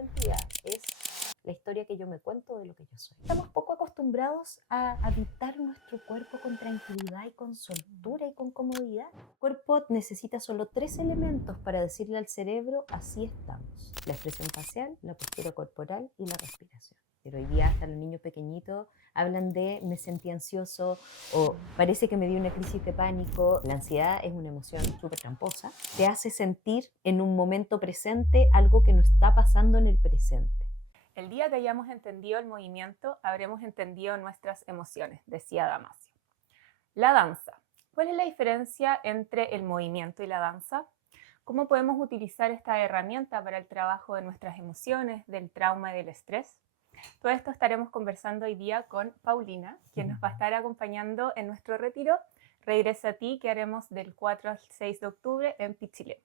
identidad es la historia que yo me cuento de lo que yo soy. Estamos poco acostumbrados a habitar nuestro cuerpo con tranquilidad y con soltura y con comodidad. El cuerpo necesita solo 3 elementos para decirle al cerebro: así estamos: la expresión facial, la postura corporal y la respiración. Pero hoy día hasta los niños pequeñitos hablan de me sentí ansioso o parece que me dio una crisis de pánico. La ansiedad es una emoción súper tramposa. Te hace sentir en un momento presente algo que no está pasando en el presente. El día que hayamos entendido el movimiento, habremos entendido nuestras emociones, decía Damasio. La danza. ¿Cuál es la diferencia entre el movimiento y la danza? ¿Cómo podemos utilizar esta herramienta para el trabajo de nuestras emociones, del trauma y del estrés? Todo esto estaremos conversando hoy día con Paulina, quien nos va a estar acompañando en nuestro retiro Regresa a ti, que haremos del 4 al 6 de octubre en Pichilemu.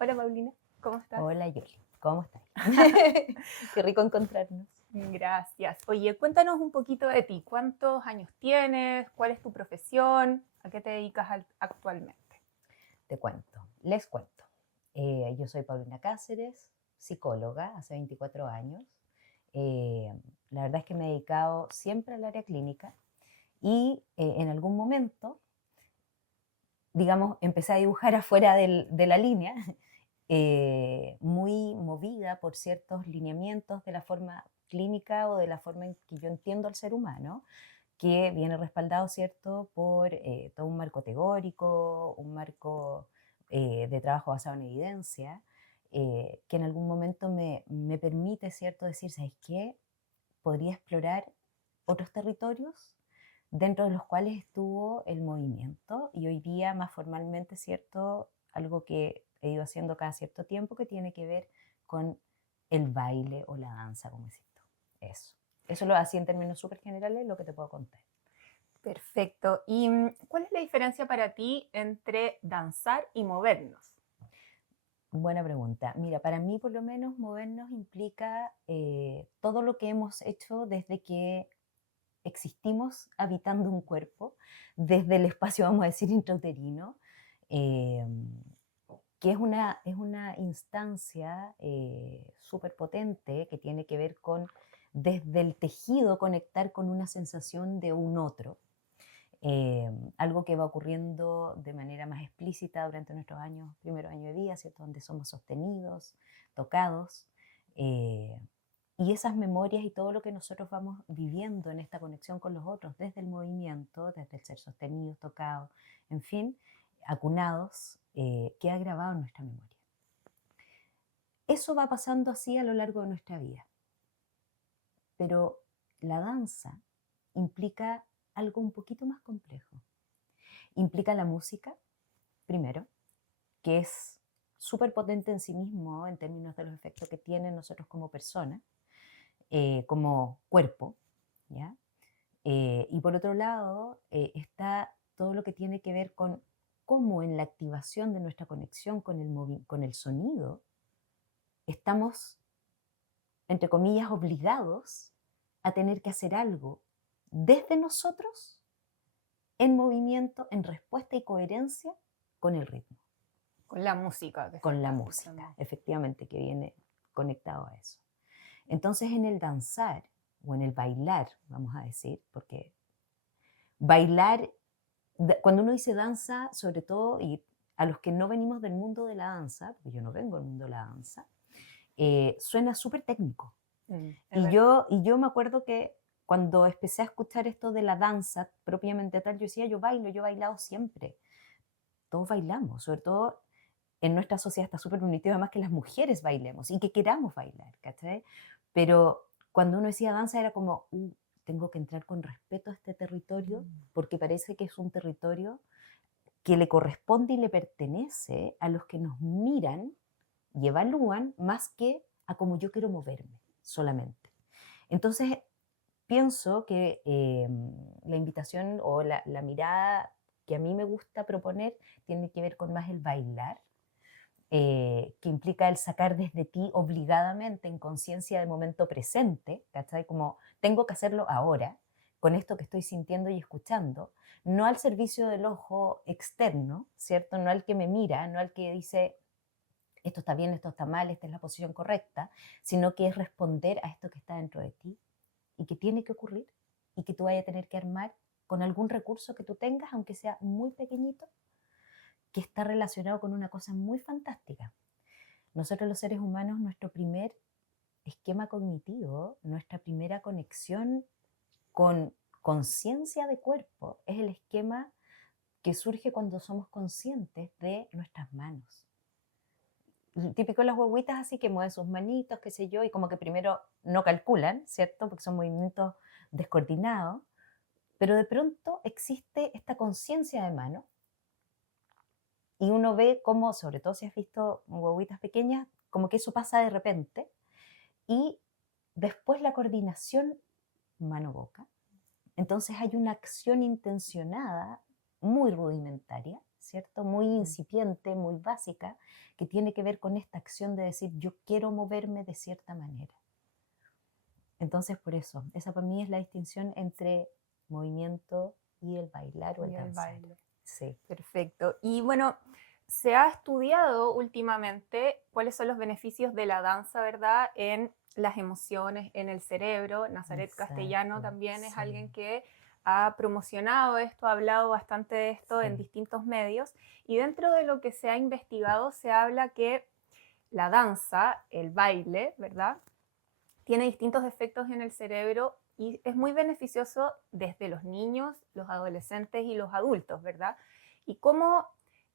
Hola Paulina, ¿cómo estás? Hola Yoli, ¿cómo estás? Qué rico encontrarnos. Gracias. Oye, cuéntanos un poquito de ti. ¿Cuántos años tienes? ¿Cuál es tu profesión? ¿A qué te dedicas actualmente? Te cuento, les cuento. Yo soy Paulina Cáceres, psicóloga, hace 24 años. La verdad es que me he dedicado siempre al área clínica y en algún momento, digamos, empecé a dibujar afuera de la línea, muy movida por ciertos lineamientos de la forma clínica o de la forma en que yo entiendo al ser humano, que viene respaldado, ¿cierto?, por todo un marco teórico, un marco de trabajo basado en evidencia, que en algún momento me permite, ¿cierto?, decir: ¿sabes qué? Podría explorar otros territorios dentro de los cuales estuvo el movimiento y hoy día más formalmente, ¿cierto?, algo que he ido haciendo cada cierto tiempo que tiene que ver con el baile o la danza, como decís tú. Eso lo hacía en términos súper generales, lo que te puedo contar. Perfecto. ¿Y cuál es la diferencia para ti entre danzar y movernos? Buena pregunta. Mira, para mí por lo menos movernos implica todo lo que hemos hecho desde que existimos habitando un cuerpo, desde el espacio, vamos a decir, intrauterino, eh, que es una instancia súper potente que tiene que ver con, desde el tejido, conectar con una sensación de un otro. Algo que va ocurriendo de manera más explícita durante nuestros primeros años de vida, ¿cierto? Donde somos sostenidos, tocados, eh, y esas memorias y todo lo que nosotros vamos viviendo en esta conexión con los otros, desde el movimiento, desde el ser sostenidos, tocados, en fin, acunados, queda grabado en nuestra memoria. Eso va pasando así a lo largo de nuestra vida, pero la danza implica algo un poquito más complejo. Implica la música, primero, que es súper potente en sí mismo en términos de los efectos que tiene en nosotros como persona, como cuerpo, ¿ya? Y por otro lado, está todo lo que tiene que ver con cómo en la activación de nuestra conexión con el sonido estamos, entre comillas, obligados a tener que hacer algo desde nosotros, en movimiento, en respuesta y coherencia con el ritmo. Con la música que se Con la está música, escuchando. efectivamente, que viene conectado a eso. Entonces, en el danzar o en el bailar, vamos a decir, porque bailar, cuando uno dice danza, sobre todo, y a los que no venimos del mundo de la danza, porque yo no vengo del mundo de la danza, suena súper técnico. Es Y yo me acuerdo que cuando empecé a escuchar esto de la danza propiamente tal, yo decía: yo bailo, yo he bailado siempre. Todos bailamos, sobre todo en nuestra sociedad está súper permitido además que las mujeres bailemos y que queramos bailar, ¿cachai? Pero cuando uno decía danza era como, tengo que entrar con respeto a este territorio porque parece que es un territorio que le corresponde y le pertenece a los que nos miran y evalúan más que a cómo yo quiero moverme solamente. Entonces, pienso que la invitación o la mirada que a mí me gusta proponer tiene que ver con más el bailar, que implica el sacar desde ti obligadamente en conciencia del momento presente, ¿cachai? Como tengo que hacerlo ahora, con esto que estoy sintiendo y escuchando, no al servicio del ojo externo, ¿cierto? No al que me mira, no al que dice, esto está bien, esto está mal, esta es la posición correcta, sino que es responder a esto que está dentro de ti y que tiene que ocurrir y que tú vayas a tener que armar con algún recurso que tú tengas, aunque sea muy pequeñito, que está relacionado con una cosa muy fantástica. Nosotros los seres humanos, nuestro primer esquema cognitivo, nuestra primera conexión con conciencia de cuerpo, es el esquema que surge cuando somos conscientes de nuestras manos. Típico de las huevitas así que mueven sus manitos, qué sé yo, y como que primero no calculan, ¿cierto? Porque son movimientos descoordinados, pero de pronto existe esta conciencia de mano y uno ve cómo, sobre todo si has visto huevitas pequeñas, como que eso pasa de repente y después la coordinación mano-boca. Entonces hay una acción intencionada muy rudimentaria, ¿cierto? Muy incipiente, muy básica, que tiene que ver con esta acción de decir yo quiero moverme de cierta manera. Entonces por eso, esa para mí es la distinción entre movimiento y el bailar o el Y el danzar. baile. Sí. Perfecto. Y bueno, se ha estudiado últimamente cuáles son los beneficios de la danza, ¿verdad? En las emociones, en el cerebro. Nazaret Castellano Exacto, también es sí, alguien que ha promocionado esto, ha hablado bastante de esto en sí. distintos medios. Y dentro de lo que se ha investigado, se habla que la danza, el baile, ¿verdad? Tiene distintos efectos en el cerebro y es muy beneficioso desde los niños, los adolescentes y los adultos, ¿verdad? Y cómo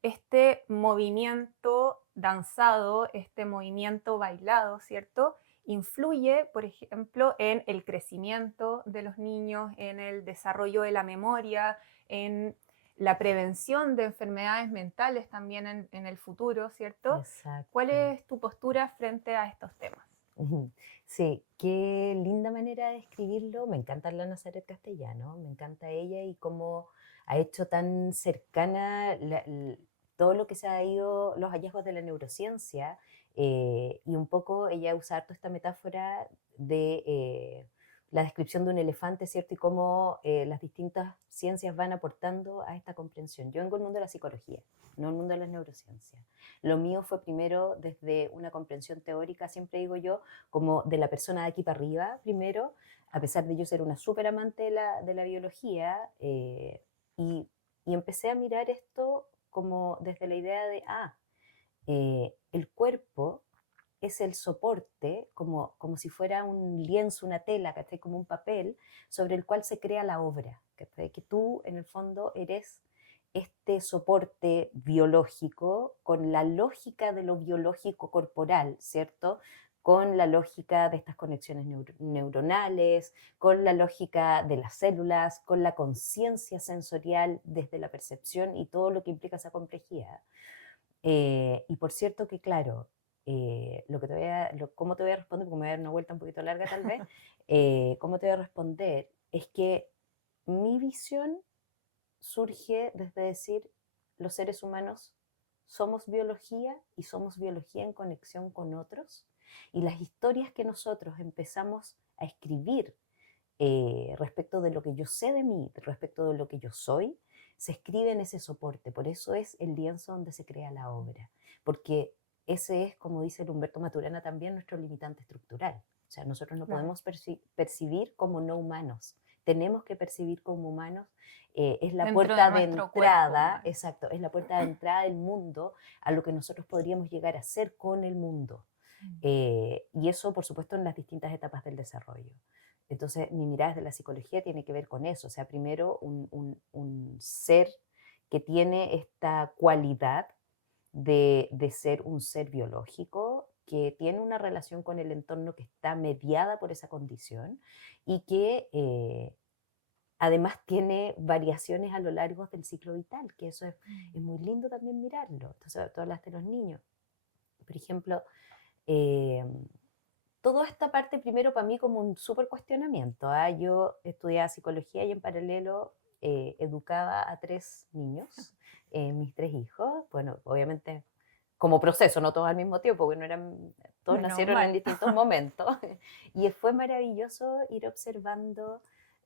este movimiento danzado, este movimiento bailado, ¿cierto? Influye, por ejemplo, en el crecimiento de los niños, en el desarrollo de la memoria, en la prevención de enfermedades mentales también en el futuro, ¿cierto? ¿Cuál Exacto. es tu postura frente a estos temas? Ujú. Sí, qué linda manera de escribirlo. Me encanta la Nazaret Castellano, me encanta ella y cómo ha hecho tan cercana todo lo que se ha ido, los hallazgos de la neurociencia, y un poco ella usa harto esta metáfora de la descripción de un elefante, ¿cierto? Y cómo las distintas ciencias van aportando a esta comprensión. Yo vengo del mundo de la psicología, no del mundo de las neurociencias. Lo mío fue primero desde una comprensión teórica, siempre digo yo, como de la persona de aquí para arriba, primero, a pesar de yo ser una súper amante de la biología, y, y empecé a mirar esto como desde la idea de, el cuerpo es el soporte, como si fuera un lienzo, una tela, ¿cachai? Como un papel sobre el cual se crea la obra, ¿cachai? Que tú en el fondo eres este soporte biológico con la lógica de lo biológico corporal, ¿cierto? Con la lógica de estas conexiones neuronales, con la lógica de las células, con la conciencia sensorial desde la percepción y todo lo que implica esa complejidad. Y por cierto que, claro, cómo te voy a responder, porque me voy a dar una vuelta un poquito larga tal vez, cómo te voy a responder es que mi visión surge desde decir, los seres humanos somos biología y somos biología en conexión con otros, y las historias que nosotros empezamos a escribir respecto de lo que yo sé de mí, respecto de lo que yo soy, se escribe en ese soporte. Por eso es el lienzo donde se crea la obra. Porque ese es, como dice el Humberto Maturana también, nuestro limitante estructural. O sea, nosotros no Claro. podemos percibir como no humanos. Tenemos que percibir como humanos. Es la Dentro de puerta de nuestro cuerpo entrada, humano. exacto, es la puerta de entrada del mundo a lo que nosotros podríamos llegar a ser con el mundo. Y eso, por supuesto, en las distintas etapas del desarrollo. Entonces, mi mirada desde la psicología tiene que ver con eso. O sea, primero, un ser que tiene esta cualidad de ser un ser biológico, que tiene una relación con el entorno que está mediada por esa condición y que además tiene variaciones a lo largo del ciclo vital, que eso es muy lindo también mirarlo. Entonces, tú hablaste de los niños. Por ejemplo, eh, toda esta parte primero para mí como un súper cuestionamiento. Yo estudiaba psicología y en paralelo educaba a 3 niños, mis 3 hijos. Bueno, obviamente como proceso, no todos al mismo tiempo, porque no eran, todos Menos nacieron en mal. distintos momentos. Y fue maravilloso ir observando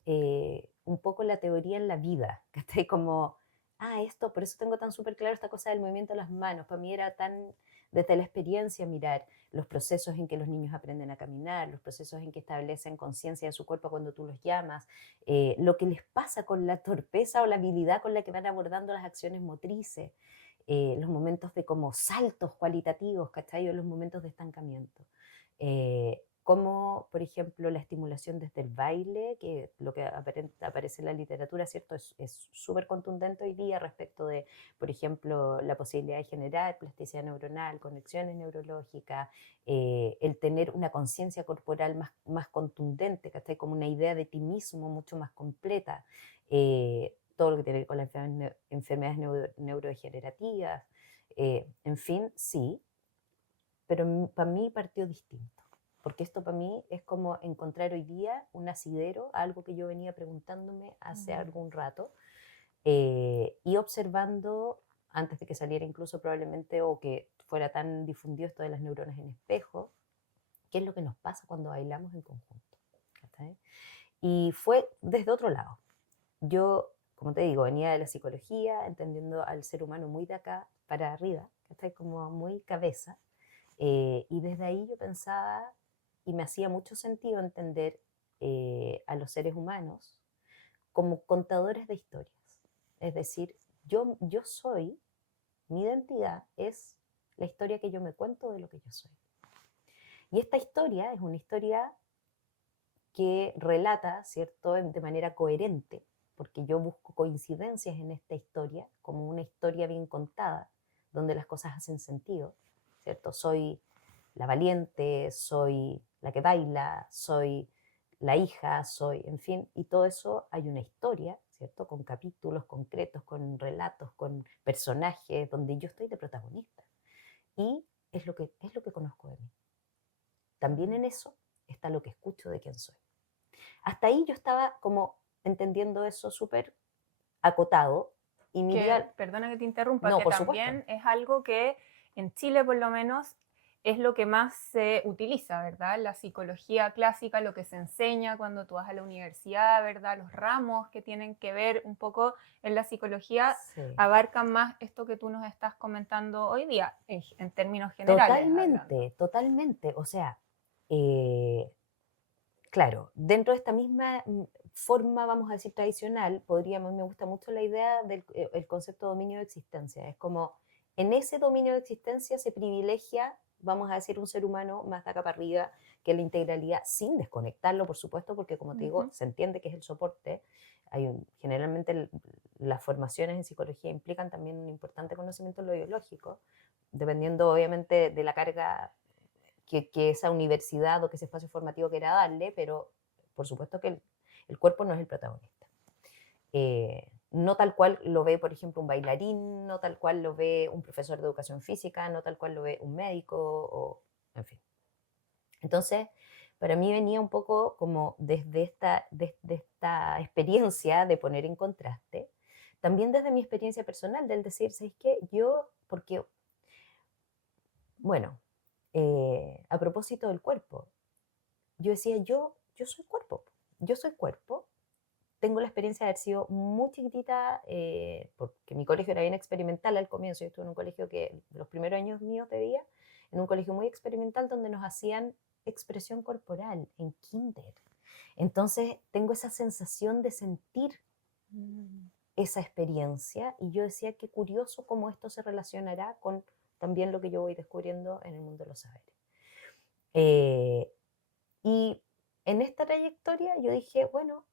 un poco la teoría en la vida, que estoy como, esto, por eso tengo tan súper claro esta cosa del movimiento de las manos. Para mí era tan desde la experiencia mirar los procesos en que los niños aprenden a caminar, los procesos en que establecen conciencia de su cuerpo cuando tú los llamas, lo que les pasa con la torpeza o la habilidad con la que van abordando las acciones motrices, los momentos de como saltos cualitativos, ¿cachai? O los momentos de estancamiento. Como, por ejemplo, la estimulación desde el baile, que lo que aparece en la literatura, ¿cierto? Es súper contundente hoy día respecto de, por ejemplo, la posibilidad de generar plasticidad neuronal, conexiones neurológicas, el tener una conciencia corporal más contundente, ¿cachai? Como una idea de ti mismo mucho más completa. Todo lo que tiene que ver con las enfermedades neurodegenerativas, en fin, sí, pero para mí partió distinto, porque esto para mí es como encontrar hoy día un asidero a algo que yo venía preguntándome hace algún rato, y observando antes de que saliera incluso probablemente o que fuera tan difundido esto de las neuronas en espejo, qué es lo que nos pasa cuando bailamos en conjunto. ¿Cachai? Y fue desde otro lado. Yo, como te digo, venía de la psicología, entendiendo al ser humano muy de acá para arriba, ¿cachai? Como muy cabeza, y desde ahí yo pensaba, y me hacía mucho sentido entender a los seres humanos como contadores de historias. Es decir, yo soy, mi identidad es la historia que yo me cuento de lo que yo soy. Y esta historia es una historia que relata, ¿cierto?, de manera coherente, porque yo busco coincidencias en esta historia, como una historia bien contada, donde las cosas hacen sentido, ¿cierto? Soy la valiente, soy la que baila, soy la hija, soy, en fin, y todo eso hay una historia, ¿cierto? Con capítulos concretos, con relatos, con personajes, donde yo estoy de protagonista. Y es lo que conozco de mí. También en eso está lo que escucho de quién soy. Hasta ahí yo estaba como entendiendo eso súper acotado y mi Que, día... perdona que te interrumpa, No, que por supuesto. también es algo que en Chile por lo menos es lo que más se utiliza, ¿verdad? La psicología clásica, lo que se enseña cuando tú vas a la universidad, ¿verdad? Los ramos que tienen que ver un poco en la psicología Sí. abarcan más esto que tú nos estás comentando hoy día, en términos generales Totalmente, hablando. totalmente. O sea, claro, dentro de esta misma forma, vamos a decir, tradicional, podríamos, me gusta mucho la idea del el concepto de dominio de existencia. Es como, en ese dominio de existencia se privilegia, vamos a decir, un ser humano más de acá para arriba que la integralidad, sin desconectarlo, por supuesto, porque como te digo, Ujú. se entiende que es el soporte. Generalmente las formaciones en psicología implican también un importante conocimiento en lo biológico, dependiendo obviamente de la carga que esa universidad o que ese espacio formativo quiera darle, pero por supuesto que el cuerpo no es el protagonista. No tal cual lo ve, por ejemplo, un bailarín, no tal cual lo ve un profesor de educación física, no tal cual lo ve un médico, o, en fin. Entonces, para mí venía un poco como desde esta experiencia de poner en contraste, también desde mi experiencia personal, del decir, ¿sabes qué? Yo, porque, bueno, a propósito del cuerpo, yo decía, yo soy cuerpo, yo soy cuerpo. Tengo la experiencia de haber sido muy chiquitita, porque mi colegio era bien experimental al comienzo. Yo estuve en un colegio que los primeros años míos de vida, en un colegio muy experimental donde nos hacían expresión corporal en kinder. Entonces tengo esa sensación de sentir esa experiencia y yo decía, qué curioso cómo esto se relacionará con también lo que yo voy descubriendo en el mundo de los saberes. Eh, y en esta trayectoria yo dije, bueno,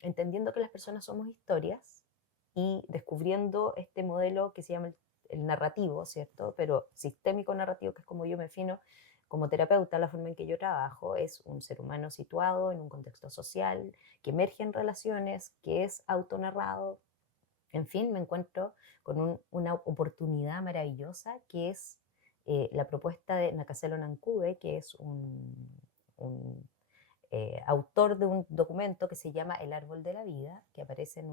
entendiendo que las personas somos historias y descubriendo este modelo que se llama el narrativo, ¿cierto? Pero sistémico narrativo, que es como yo me defino como terapeuta, la forma en que yo trabajo es un ser humano situado en un contexto social, que emerge en relaciones, que es autonarrado. En fin, me encuentro con una oportunidad maravillosa que es la propuesta de Nakasero Nankube, que es un autor de un documento que se llama El Árbol de la Vida, que aparece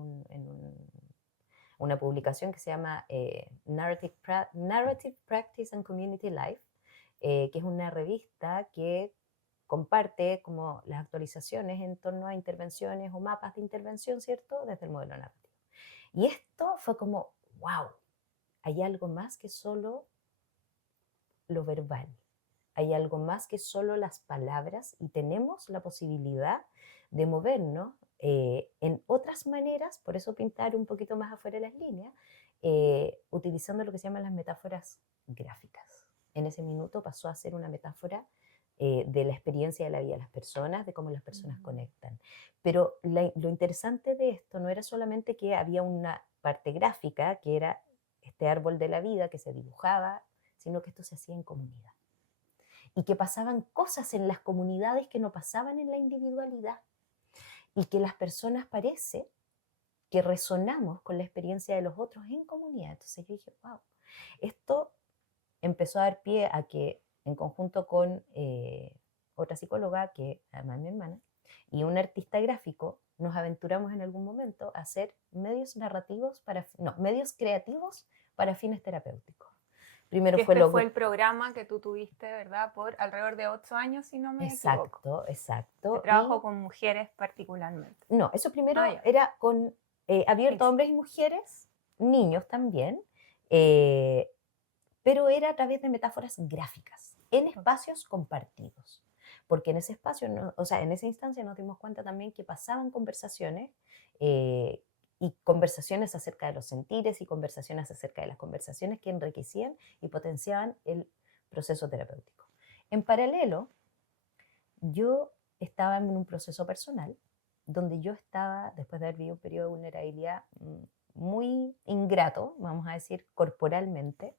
una publicación que se llama Narrative Practice and Community Life, que es una revista que comparte como las actualizaciones en torno a intervenciones o mapas de intervención, ¿cierto?, desde el modelo narrativo. Y esto fue como, wow, hay algo más que solo lo verbal. Hay algo más que solo las palabras y tenemos la posibilidad de movernos en otras maneras, por eso pintar un poquito más afuera de las líneas, utilizando lo que se llaman las metáforas gráficas. En ese minuto pasó a ser una metáfora de la experiencia de la vida de las personas, de cómo las personas conectan. Pero lo interesante de esto no era solamente que había una parte gráfica, que era este árbol de la vida que se dibujaba, sino que esto se hacía en comunidad. Y que pasaban cosas en las comunidades que no pasaban en la individualidad. Y que las personas parece que resonamos con la experiencia de los otros en comunidad. Entonces yo dije, wow, esto empezó a dar pie a que en conjunto con otra psicóloga, que además es mi hermana, y un artista gráfico, nos aventuramos en algún momento a hacer medios narrativos medios creativos para fines terapéuticos. Primero Que fue fue el programa que tú tuviste, ¿verdad? Por alrededor de 8 años, si no me equivoco. Exacto. De trabajo con mujeres particularmente. No, eso primero Ya. era con abierto a hombres y mujeres, niños también, pero era a través de metáforas gráficas, en espacios compartidos. Porque en ese espacio, o sea, en esa instancia nos dimos cuenta también que pasaban conversaciones y conversaciones acerca de los sentires y conversaciones acerca de las conversaciones que enriquecían y potenciaban el proceso terapéutico. En paralelo, yo estaba en un proceso personal donde yo estaba, después de haber vivido un periodo de vulnerabilidad muy ingrato, vamos a decir, corporalmente,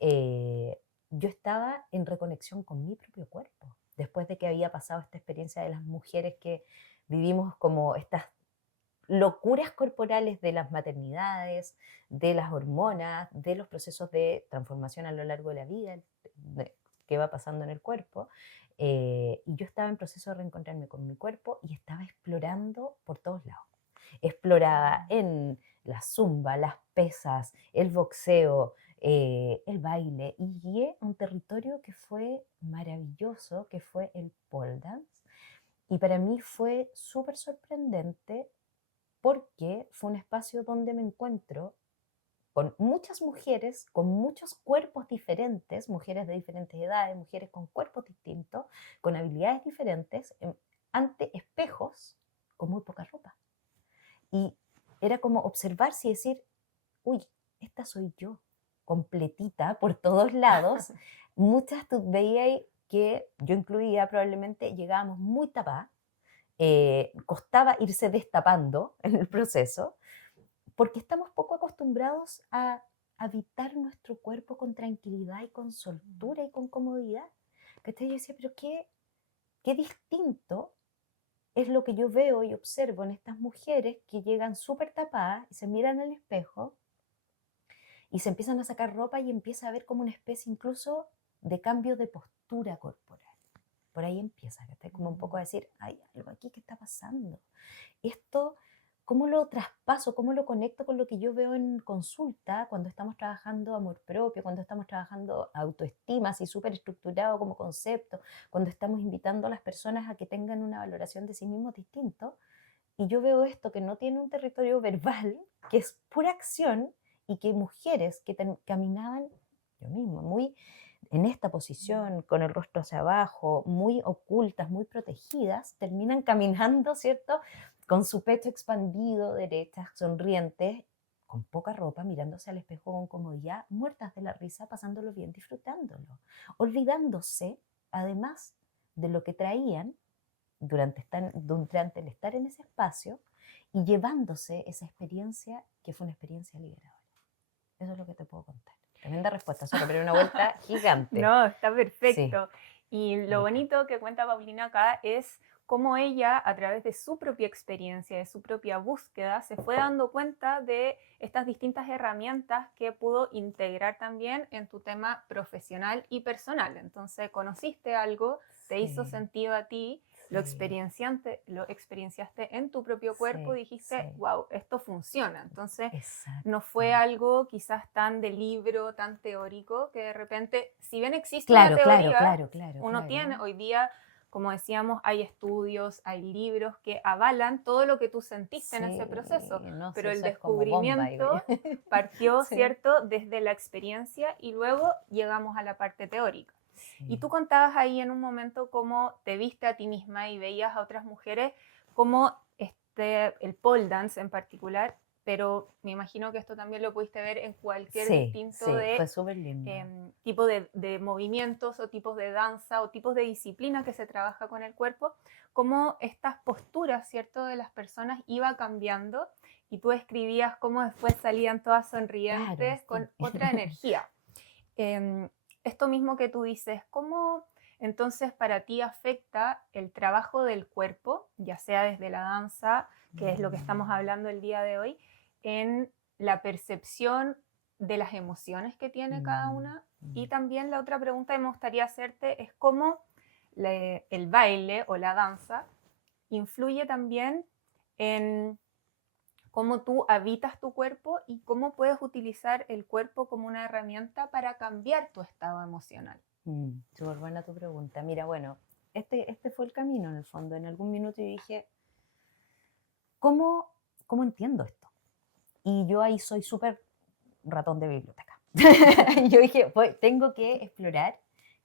yo estaba en reconexión con mi propio cuerpo, después de que había pasado esta experiencia de las mujeres que vivimos como estas locuras corporales de las maternidades, de las hormonas, de los procesos de transformación a lo largo de la vida, que va pasando en el cuerpo. Y yo estaba en proceso de reencontrarme con mi cuerpo y estaba explorando por todos lados. Exploraba en la zumba, las pesas, el boxeo, el baile, y guié un territorio que fue maravilloso, que fue el pole dance. Y para mí fue súper sorprendente porque fue un espacio donde me encuentro con muchas mujeres, con muchos cuerpos diferentes, mujeres de diferentes edades, mujeres con cuerpos distintos, con habilidades diferentes, ante espejos con muy poca ropa. Y era como observarse y decir, uy, esta soy yo, completita por todos lados. Muchas tú veías que yo incluía, probablemente llegábamos muy tapadas, costaba irse destapando en el proceso, porque estamos poco acostumbrados a habitar nuestro cuerpo con tranquilidad y con soltura y con comodidad. ¿Cachai? Yo decía, pero qué distinto es lo que yo veo y observo en estas mujeres que llegan súper tapadas y se miran al espejo y se empiezan a sacar ropa y empieza a ver como una especie incluso de cambio de postura corporal. Por ahí empieza, ¿cachai? Como un poco a decir, hay algo aquí que está pasando. Esto, ¿cómo lo traspaso? ¿Cómo lo conecto con lo que yo veo en consulta cuando estamos trabajando amor propio, cuando estamos trabajando autoestima, así súper estructurado como concepto, cuando estamos invitando a las personas a que tengan una valoración de sí mismos distinto? Y yo veo esto que no tiene un territorio verbal, que es pura acción, y que mujeres que caminaban, yo misma, muy en esta posición, con el rostro hacia abajo, muy ocultas, muy protegidas, terminan caminando, ¿cierto? Con su pecho expandido, derechas, sonrientes, con poca ropa, mirándose al espejo con comodidad, muertas de la risa, pasándolo bien, disfrutándolo, olvidándose, además de lo que traían durante el estar en ese espacio y llevándose esa experiencia que fue una experiencia liberadora. Eso es lo que te puedo contar. Tremenda respuesta, solo, pero una vuelta gigante. No, está perfecto. Sí. Y lo bonito que cuenta Paulina acá es cómo ella, a través de su propia experiencia, de su propia búsqueda, se fue dando cuenta de estas distintas herramientas que pudo integrar también en tu tema profesional y personal. Entonces, conociste algo, te hizo sentido a ti, lo experienciaste en tu propio cuerpo y dijiste, wow, esto funciona. Entonces, no fue algo quizás tan de libro, tan teórico, que de repente, si bien existe una teoría, uno tiene hoy día como decíamos, hay estudios, hay libros que avalan todo lo que tú sentiste en ese Sí, proceso, no pero sé, el eso es como bomba, digo yo. descubrimiento partió, Sí, ¿cierto?, desde la experiencia y luego llegamos a la parte teórica. Y sí, tú contabas ahí en un momento cómo te viste a ti misma y veías a otras mujeres, cómo el pole dance en particular, pero me imagino que esto también lo pudiste ver en cualquier sí, distinto sí, fue súper lindo. tipo de movimientos o tipos de danza o tipos de disciplina que se trabaja con el cuerpo, cómo estas posturas, ¿cierto?, de las personas iba cambiando y tú escribías cómo después salían todas Claro, sonrientes sí. con otra energía. Em, Esto mismo que tú dices, ¿cómo entonces para ti afecta el trabajo del cuerpo, ya sea desde la danza, que es lo que estamos hablando el día de hoy, en la percepción de las emociones que tiene cada Mm, una? Y mm, también la otra pregunta que me gustaría hacerte es cómo el baile o la danza influye también en cómo tú habitas tu cuerpo y cómo puedes utilizar el cuerpo como una herramienta para cambiar tu estado emocional. Súper buena tu pregunta. Mira, bueno, este fue el camino en el fondo. En algún minuto yo dije, ¿cómo, cómo entiendo esto? Y yo ahí soy súper ratón de biblioteca. Yo dije, pues, tengo que explorar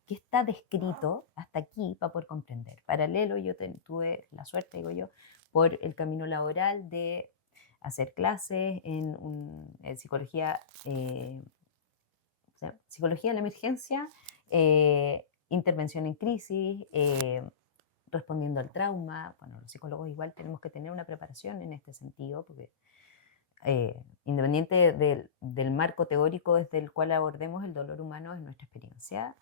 qué está descrito hasta aquí para poder comprender. Paralelo, yo tuve la suerte, digo yo, por el camino laboral de hacer clases en psicología, o sea, psicología de la emergencia, intervención en crisis, respondiendo al trauma. Bueno, los psicólogos igual tenemos que tener una preparación en este sentido, porque independiente del marco teórico desde el cual abordemos el dolor humano, es nuestra experiencia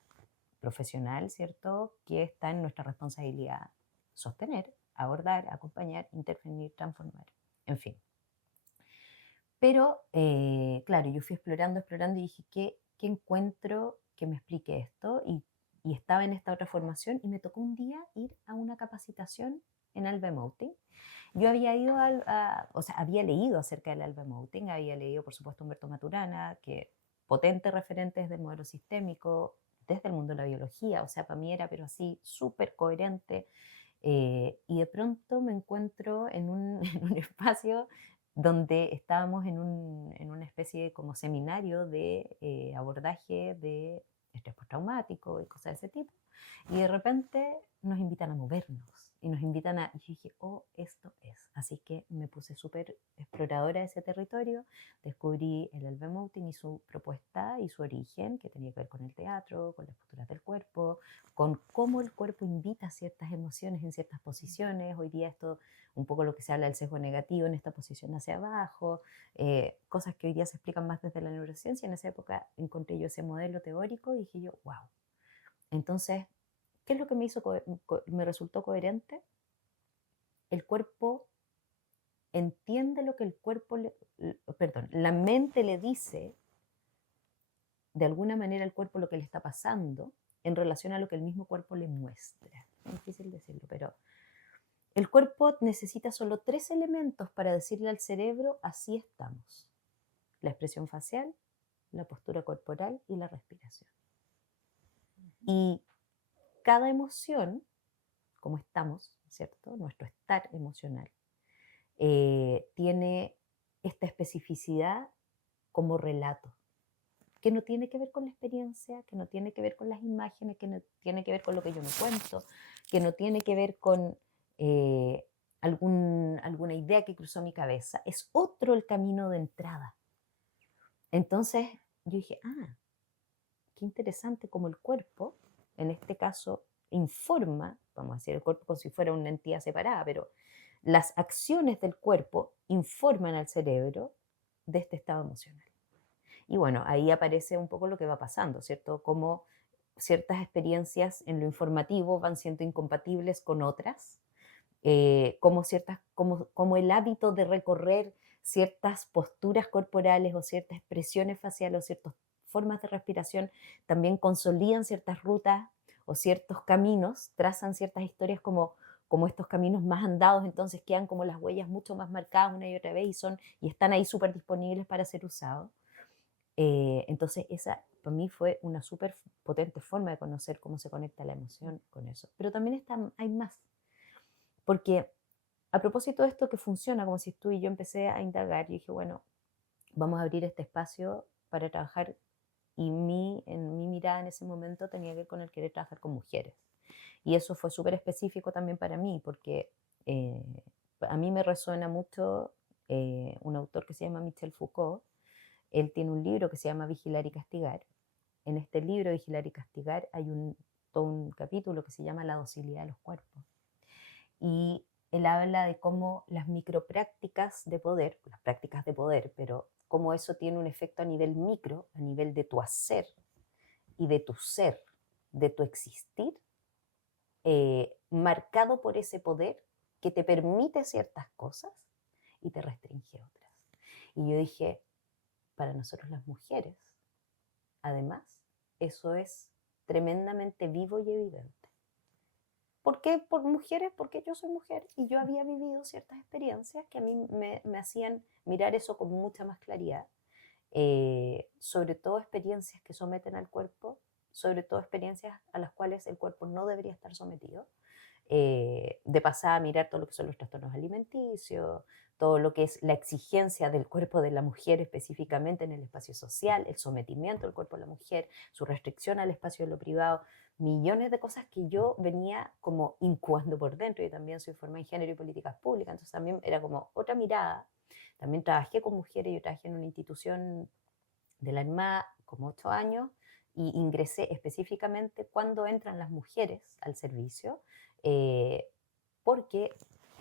profesional, ¿cierto? Que está en nuestra responsabilidad sostener, abordar, acompañar, intervenir, transformar, en fin. Pero, claro, yo fui explorando, explorando y dije, ¿qué encuentro que me explique esto? Y estaba en esta otra formación y me tocó un día ir a una capacitación en Alba Emoting. Yo había ido o sea, había leído acerca del Alba Emoting, había leído, por supuesto, Humberto Maturana, que potente referente desde el modelo sistémico, desde el mundo de la biología, o sea, para mí era, pero así, súper coherente. Y de pronto me encuentro en un, en un espacio donde estábamos en una especie de como seminario de abordaje de estrés postraumático y cosas de ese tipo. Y de repente nos invitan a movernos y nos invitan a... Y yo dije, oh, esto es. Así que me puse súper exploradora de ese territorio, descubrí el Elvemoting y su propuesta y su origen, que tenía que ver con el teatro, con las posturas del cuerpo, con cómo el cuerpo invita ciertas emociones en ciertas posiciones. Hoy día esto, un poco lo que se habla del sesgo negativo en esta posición hacia abajo, cosas que hoy día se explican más desde la neurociencia. En esa época encontré yo ese modelo teórico y dije yo, wow. Entonces, ¿qué es lo que me resultó coherente? El cuerpo entiende lo que el cuerpo, perdón, la mente le dice de alguna manera al cuerpo lo que le está pasando en relación a lo que el mismo cuerpo le muestra. Es difícil decirlo, pero el cuerpo necesita solo 3 elementos para decirle al cerebro, así estamos. La expresión facial, la postura corporal y la respiración. Y cada emoción, como estamos, ¿cierto? Nuestro estar emocional, tiene esta especificidad como relato, que no tiene que ver con la experiencia, que no tiene que ver con las imágenes, que no tiene que ver con lo que yo me cuento, que no tiene que ver con eh, alguna idea que cruzó mi cabeza. Es otro el camino de entrada. Entonces yo dije, qué interesante como el cuerpo, en este caso, informa, vamos a decir el cuerpo como si fuera una entidad separada, pero las acciones del cuerpo informan al cerebro de este estado emocional. Y bueno, ahí aparece un poco lo que va pasando, ¿cierto? Cómo ciertas experiencias en lo informativo van siendo incompatibles con otras, como el hábito de recorrer ciertas posturas corporales o ciertas expresiones faciales o ciertas formas de respiración también consolidan ciertas rutas o ciertos caminos, trazan ciertas historias como estos caminos más andados, entonces quedan como las huellas mucho más marcadas una y otra vez y están ahí súper disponibles para ser usados. Entonces, para mí fue una súper potente forma de conocer cómo se conecta la emoción con eso. Pero también hay más, porque a propósito de esto que funciona, como si tú y yo empecé a indagar, y dije, bueno, vamos a abrir este espacio para trabajar, y en mi mirada en ese momento tenía que ver con el querer trabajar con mujeres. Y eso fue súper específico también para mí, porque eh, a mí me resuena mucho un autor que se llama Michel Foucault. Él tiene un libro que se llama Vigilar y Castigar. En este libro, Vigilar y Castigar, hay todo un capítulo que se llama La docilidad de los cuerpos. Y él habla de cómo las microprácticas de poder, las prácticas de poder, pero cómo eso tiene un efecto a nivel micro, a nivel de tu hacer y de tu ser, de tu existir, marcado por ese poder que te permite ciertas cosas y te restringe otras. Y yo dije, para nosotros las mujeres, además, eso es tremendamente vivo y evidente. ¿Por qué por mujeres? Porque yo soy mujer y yo había vivido ciertas experiencias que a mí me hacían mirar eso con mucha más claridad. Sobre todo experiencias que someten al cuerpo, sobre todo experiencias a las cuales el cuerpo no debería estar sometido. De pasar a mirar todo lo que son los trastornos alimenticios, todo lo que es la exigencia del cuerpo de la mujer específicamente en el espacio social, el sometimiento del cuerpo de la mujer, su restricción al espacio de lo privado, millones de cosas que yo venía como incubando por dentro. Y también soy formada en género y políticas públicas, entonces también era como otra mirada. También trabajé con mujeres, yo trabajé en una institución de la Armada como 8 años y ingresé específicamente cuando entran las mujeres al servicio, eh, porque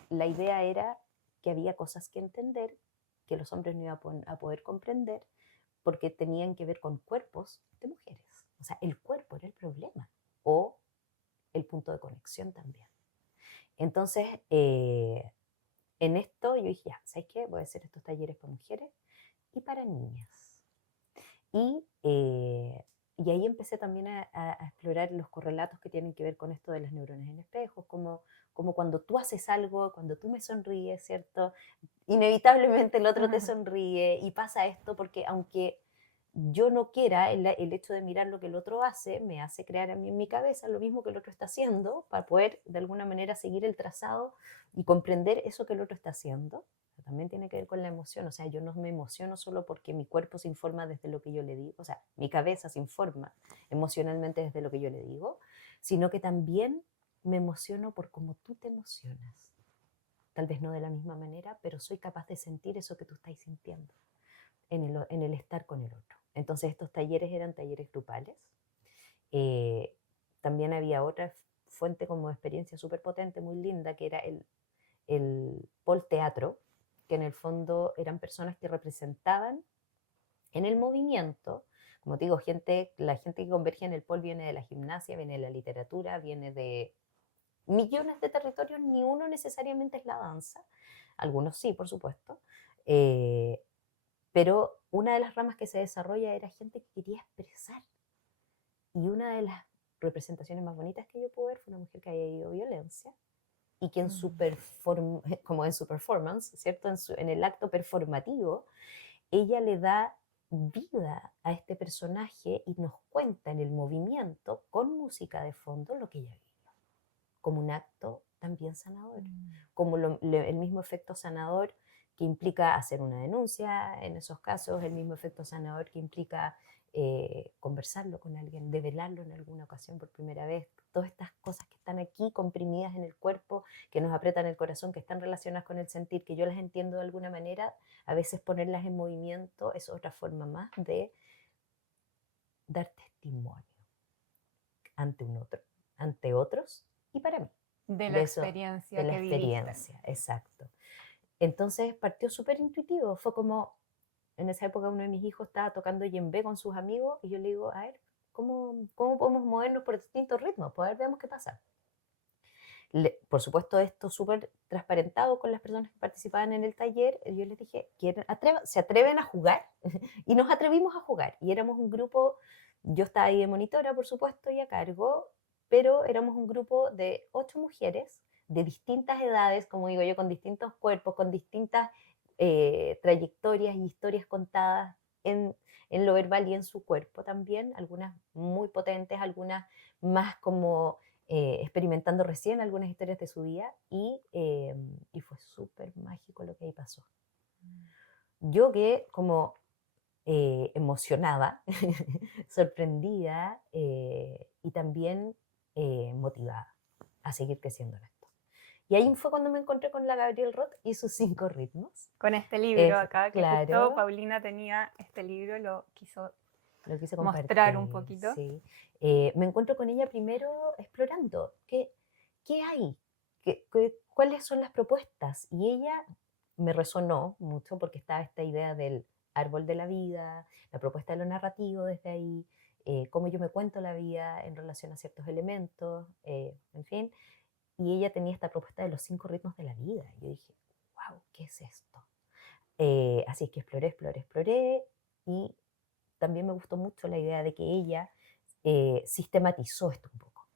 la idea era que había cosas que entender que los hombres no iban a poder comprender porque tenían que ver con cuerpos de mujeres. O sea, el cuerpo era el problema o el punto de conexión también. Entonces, en esto yo dije, ya, ¿sabes qué? Voy a hacer estos talleres para mujeres y para niñas. Y, eh, y ahí empecé también a explorar los correlatos que tienen que ver con esto de las neuronas en espejos, como cuando tú haces algo, cuando tú me sonríes, ¿cierto? Inevitablemente el otro te sonríe y pasa esto porque aunque yo no quiera, el hecho de mirar lo que el otro hace me hace crear a mí en mi cabeza lo mismo que el otro está haciendo para poder de alguna manera seguir el trazado y comprender eso que el otro está haciendo. También tiene que ver con la emoción, o sea, yo no me emociono solo porque mi cuerpo se informa desde lo que yo le digo, o sea, mi cabeza se informa emocionalmente desde lo que yo le digo, sino que también me emociono por cómo tú te emocionas. Tal vez no de la misma manera, pero soy capaz de sentir eso que tú estás sintiendo en el estar con el otro. Entonces estos talleres eran talleres grupales. Eh, También había otra fuente como de experiencia súper potente, muy linda, que era el Pol Teatro, que en el fondo eran personas que representaban en el movimiento, como te digo, la gente que converge en el Pol viene de la gimnasia, viene de la literatura, viene de millones de territorios, ni uno necesariamente es la danza, algunos sí, por supuesto, pero una de las ramas que se desarrolla era gente que quería expresar. Y una de las representaciones más bonitas que yo pude ver fue una mujer que había vivido violencia y que como en su performance, ¿cierto? En el acto performativo, ella le da vida a este personaje y nos cuenta en el movimiento, con música de fondo, lo que ella vivió, como un acto también sanador, como el mismo efecto sanador que implica hacer una denuncia, en esos casos el mismo efecto sanador que implica conversarlo con alguien, develarlo en alguna ocasión por primera vez, todas estas cosas que están aquí comprimidas en el cuerpo, que nos aprietan el corazón, que están relacionadas con el sentir, que yo las entiendo de alguna manera, a veces ponerlas en movimiento es otra forma más de dar testimonio ante un otro, ante otros y para mí. De la De eso, de experiencia la que viviste. experiencia, exacto. Entonces partió súper intuitivo, fue como, en esa época uno de mis hijos estaba tocando djembe con sus amigos y yo le digo, a ver, ¿cómo podemos movernos por distintos ritmos? Pues a ver, veamos qué pasa. Por supuesto, esto súper transparentado con las personas que participaban en el taller, yo les dije, ¿se atreven a jugar? Y nos atrevimos a jugar. Y éramos un grupo, yo estaba ahí de monitora, por supuesto, y a cargo, pero éramos un grupo de 8 mujeres de distintas edades, como digo yo, con distintos cuerpos, con distintas trayectorias y historias contadas en lo verbal y en su cuerpo también, algunas muy potentes, algunas más como experimentando recién algunas historias de su vida y fue súper mágico lo que ahí pasó. Yo que como emocionada, sorprendida y también motivada a seguir creciendo en esto. Y ahí fue cuando me encontré con la Gabrielle Roth y sus 5 ritmos. Con este libro Es, acá, que justo claro, Paulina tenía este libro, lo quiso lo quise mostrar un compartir, poquito. sí. Me encuentro con ella primero explorando qué hay, cuáles son las propuestas. Y ella me resonó mucho porque estaba esta idea del árbol de la vida, la propuesta de lo narrativo desde ahí, cómo yo me cuento la vida en relación a ciertos elementos, en fin. Y ella tenía esta propuesta de los 5 ritmos de la vida. Yo dije, wow, ¿qué es esto? Así es que exploré y también me gustó mucho la idea de que ella sistematizó esto un poco.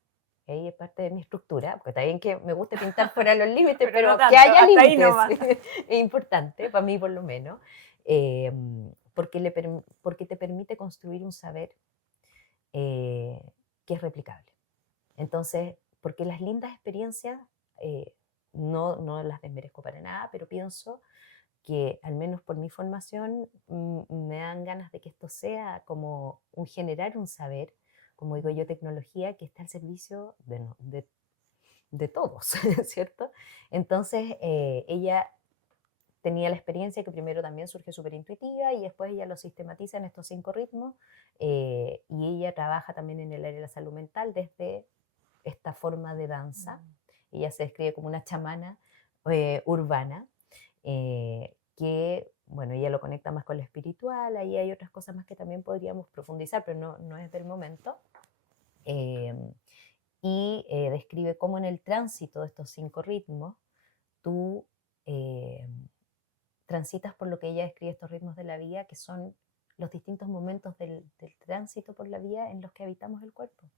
Ahí es parte de mi estructura, porque está bien que me guste pintar fuera de los límites, Pero no pero que tanto, haya hasta ahí límites nomás. es importante, para mí por lo menos, porque te permite construir un saber eh, que es replicable. Entonces, porque las lindas experiencias, no las desmerezco para nada, pero pienso que al menos por mi formación me dan ganas de que esto sea como generar un saber, como digo yo, tecnología que está al servicio de todos, ¿cierto? Entonces ella tenía la experiencia que primero también surge súper intuitiva y después ella lo sistematiza en estos 5 ritmos y ella trabaja también en el área de la salud mental desde esta forma de danza. Ella se describe como una chamana urbana que, bueno, ella lo conecta más con lo espiritual, ahí hay otras cosas más que también podríamos profundizar, pero no es del momento. Eh, describe cómo en el tránsito de estos 5 ritmos tú eh, transitas por lo que ella describe estos ritmos de la vida, que son los distintos momentos del tránsito por la vida en los que habitamos el cuerpo.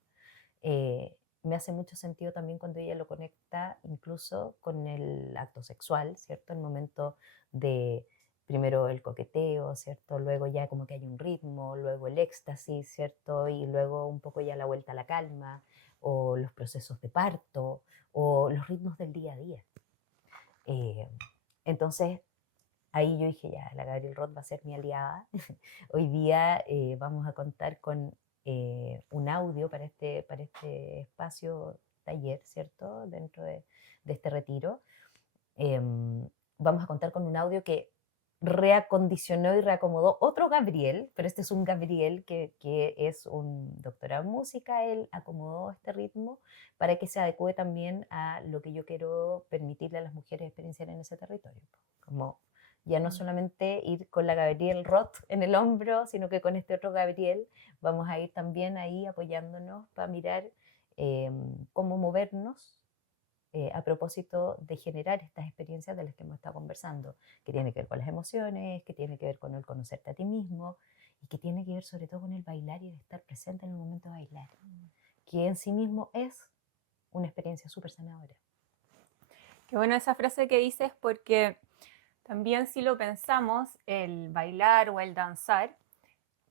Me hace mucho sentido también cuando ella lo conecta incluso con el acto sexual, ¿cierto? El momento de primero el coqueteo, ¿cierto? Luego ya como que hay un ritmo, luego el éxtasis, ¿cierto? Y luego un poco ya la vuelta a la calma, o los procesos de parto, o los ritmos del día a día. Eh, entonces, ahí yo dije, ya, la Gabrielle Roth va a ser mi aliada. Hoy día vamos a contar con un audio para este espacio taller, ¿cierto? Dentro de este retiro. Vamos a contar con un audio que reacondicionó y reacomodó otro Gabriel, pero este es un Gabriel que es un doctorado en música, él acomodó este ritmo para que se adecue también a lo que yo quiero permitirle a las mujeres experienciar en ese territorio. Como ya no solamente ir con la Gabriel Roth en el hombro, sino que con este otro Gabriel vamos a ir también ahí apoyándonos para mirar cómo movernos a propósito de generar estas experiencias de las que hemos estado conversando, que tiene que ver con las emociones, que tiene que ver con el conocerte a ti mismo y que tiene que ver sobre todo con el bailar y el estar presente en el momento de bailar, que en sí mismo es una experiencia súper sanadora. Qué bueno esa frase que dices, porque también si lo pensamos, el bailar o el danzar,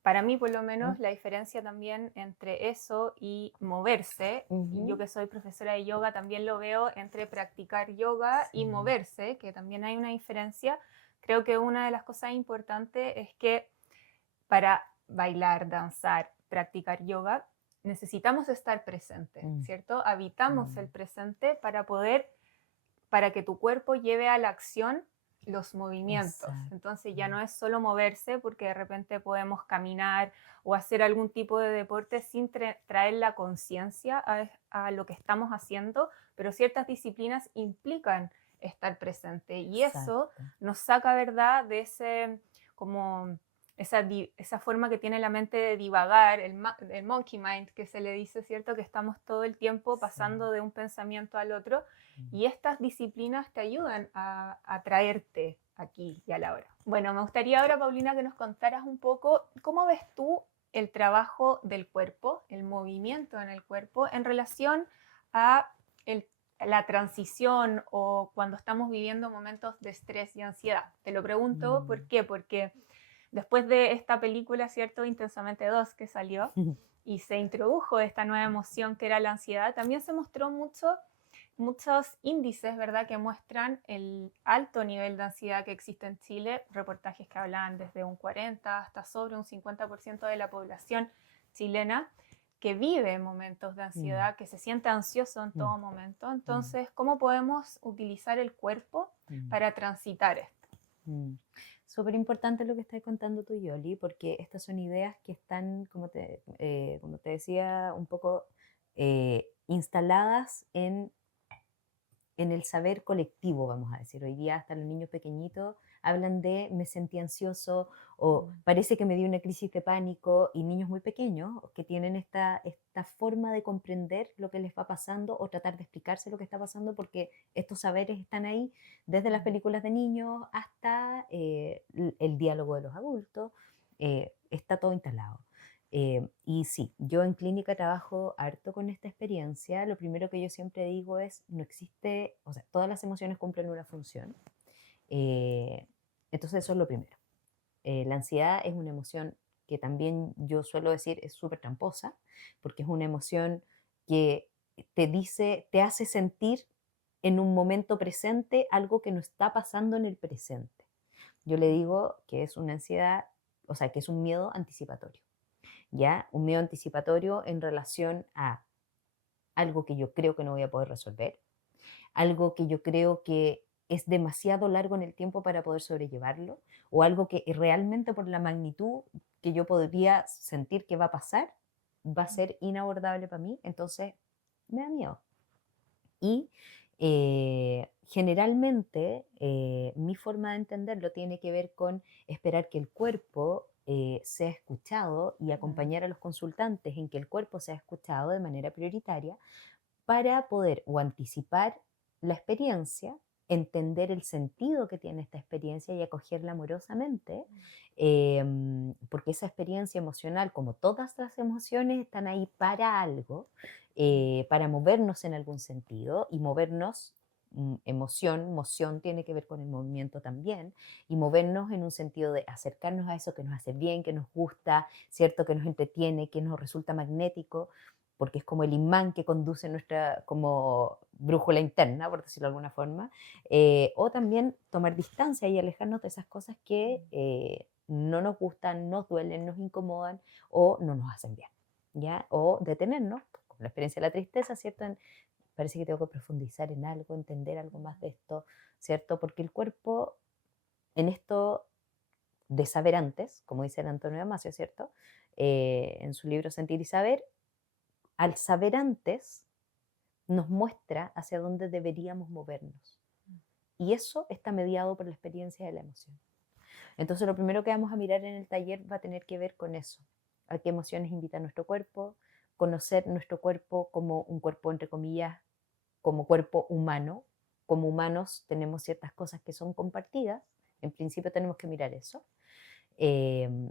para mí por lo menos la diferencia también entre eso y moverse, yo que soy profesora de yoga también lo veo entre practicar yoga y moverse, que también hay una diferencia. Creo que una de las cosas importantes es que para bailar, danzar, practicar yoga, necesitamos estar presentes, ¿cierto? Habitamos el presente para que tu cuerpo lleve a la acción los movimientos. Exacto. Entonces ya no es solo moverse, porque de repente podemos caminar o hacer algún tipo de deporte sin traer la conciencia a lo que estamos haciendo, pero ciertas disciplinas implican estar presente y eso nos saca, ¿verdad?, de ese como esa forma que tiene la mente de divagar, el monkey mind que se le dice, ¿cierto? Que estamos todo el tiempo pasando de un pensamiento al otro y estas disciplinas te ayudan a traerte aquí y a la hora. Bueno, me gustaría ahora, Paulina, que nos contaras un poco cómo ves tú el trabajo del cuerpo, el movimiento en el cuerpo en relación a la transición o cuando estamos viviendo momentos de estrés y ansiedad. Te lo pregunto, ¿por qué? Porque después de esta película, ¿cierto? Intensamente 2 que salió y se introdujo esta nueva emoción que era la ansiedad, también se mostró muchos índices, ¿verdad?, que muestran el alto nivel de ansiedad que existe en Chile, reportajes que hablaban desde un 40 hasta sobre un 50% de la población chilena que vive momentos de ansiedad, que se siente ansioso en todo momento. Entonces, ¿cómo podemos utilizar el cuerpo para transitar esto? Súper importante lo que estás contando tú, Yoli, porque estas son ideas que están, como te decía, un poco instaladas en el saber colectivo, vamos a decir. Hoy día hasta los niños pequeñitos hablan de me sentí ansioso o parece que me dio una crisis de pánico, y niños muy pequeños que tienen esta forma de comprender lo que les va pasando o tratar de explicarse lo que está pasando, porque estos saberes están ahí desde las películas de niños hasta el diálogo de los adultos, está todo instalado. Y sí, yo en clínica trabajo harto con esta experiencia. Lo primero que yo siempre digo es, no existe, o sea, todas las emociones cumplen una función. Eh, entonces eso es lo primero. La ansiedad es una emoción que también yo suelo decir es súper tramposa, porque es una emoción que te dice, te hace sentir en un momento presente algo que no está pasando en el presente. Yo le digo que es una ansiedad, o sea, que es un miedo anticipatorio. ¿Ya? Un miedo anticipatorio en relación a algo que yo creo que no voy a poder resolver, algo que yo creo que es demasiado largo en el tiempo para poder sobrellevarlo, o algo que realmente por la magnitud que yo podría sentir que va a pasar, va a ser inabordable para mí, entonces me da miedo. Y generalmente mi forma de entenderlo tiene que ver con esperar que el cuerpo sea escuchado y acompañar a los consultantes en que el cuerpo sea escuchado de manera prioritaria para poder o anticipar la experiencia, entender el sentido que tiene esta experiencia y acogerla amorosamente, porque esa experiencia emocional, como todas las emociones, están ahí para algo, para movernos en algún sentido y movernos. Moción tiene que ver con el movimiento también, y movernos en un sentido de acercarnos a eso que nos hace bien, que nos gusta, cierto, que nos entretiene, que nos resulta magnético, porque es como el imán que conduce nuestra como brújula interna, por decirlo de alguna forma, o también tomar distancia y alejarnos de esas cosas que no nos gustan, nos duelen, nos incomodan o no nos hacen bien, ¿ya? O detenernos, con la experiencia de la tristeza, ¿cierto? Parece que tengo que profundizar en algo, entender algo más de esto, ¿cierto? Porque el cuerpo, en esto de saber antes, como dice el Antonio Damasio, ¿cierto? En su libro Sentir y Saber, al saber antes nos muestra hacia dónde deberíamos movernos. Y eso está mediado por la experiencia de la emoción. Entonces lo primero que vamos a mirar en el taller va a tener que ver con eso. A qué emociones invita nuestro cuerpo, conocer nuestro cuerpo como un cuerpo, entre comillas, como cuerpo humano. Como humanos tenemos ciertas cosas que son compartidas. En principio tenemos que mirar eso. Eh,